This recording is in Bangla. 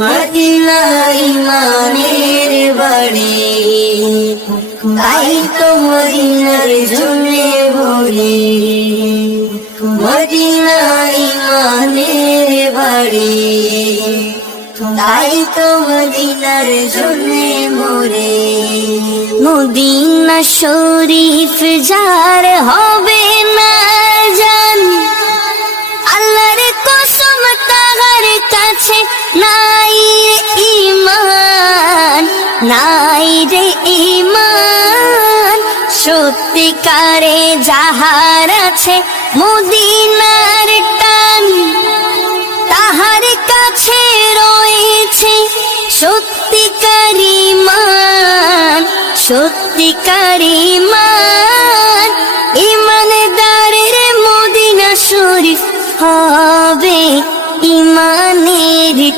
মদিনা ইমানের বাড়ি, তাই তো মদিনার জন্যে বলি। মদিনা ইমানের বাড়ি, তাই তো মদিনার জন্যে মরে। মদিনা শরীফ যার হবে না জান, আল্লাহর কসম তাহার কাছে নাই ঈমান, নাই রে ঈমান। সত্যিকারে যাহার আছে মদিনার টান, তাহার কাছে রয়েছে সত্যিকার ঈমান, সত্যিকার ঈমান। ঈমানদারের মদিনা শরীফ হবে ঈমানের